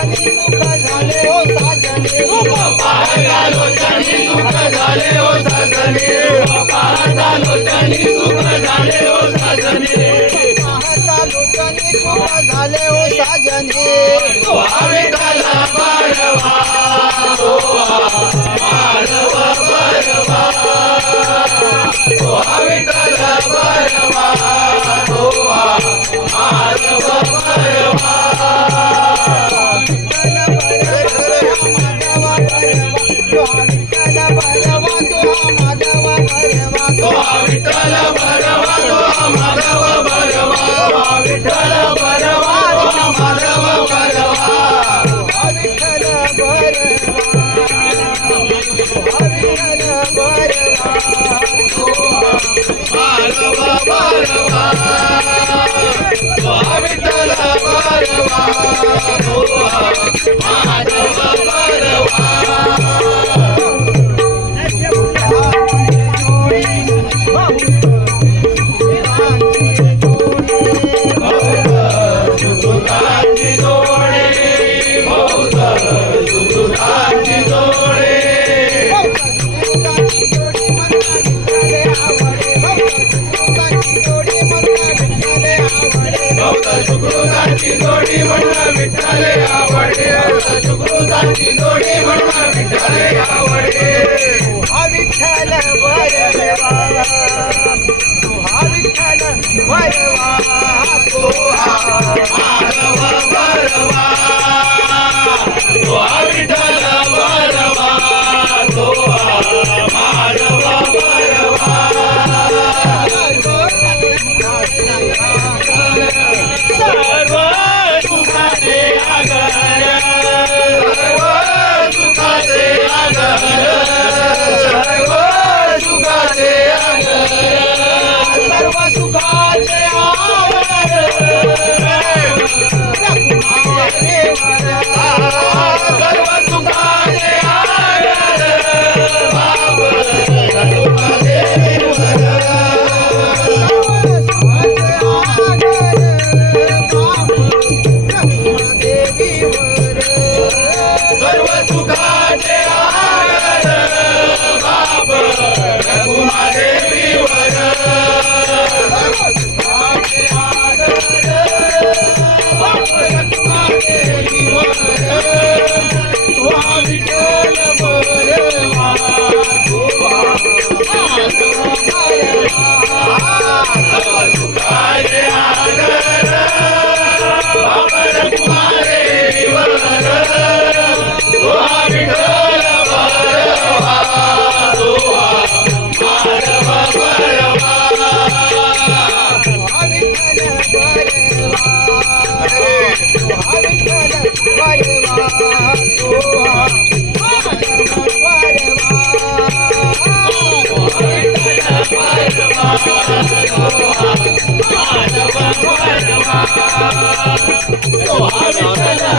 सुख झाले हो साजने रूप पाहता लोचनी सुख झाले हो साजने रूप पाहता लोचनी सुख झाले हो साजने पाहता लोचनी सुख झाले हो साजने तो विठ्ठल बरवा तो माधव बरवा तो विठ्ठल बरवा तो माधव बरवा विठ्ठल भरवा तो माधव भरवा विठ्ठल भरवा तो माधव भरवा विठ्ठल भरवा माधव भरवा विठ्ठल भरवा माधव भरवा सुकृताची जोडी म्हणा विठ्ठले आवडे सुकृताची जोडी म्हणा विठ्ठले आवडे हा विठ्ठल भरवा हा विठ्ठल भरवा तो माधव भरवा तो विठ्ठल भरवा तो माधव भरवा सर्व सुखाचे आगर सर्व सुखाचे आगर सर्व सुखाचे आगर सर्व सुखाचे आगर सर्व सुखाचे आगर सर्व सुखाचे आगर बाप रघुमादेवीवर सर्व सुखाचे आगर बाप रघुमादेवीवर तो विठ्ठल भरवा तो माधव भरवा सर्व सुखाचे आगर बाप रघुमादेवीवर विठ्ठल भरवा तो माधव भरवा विठ्ठल भरवा तो माधव भरवा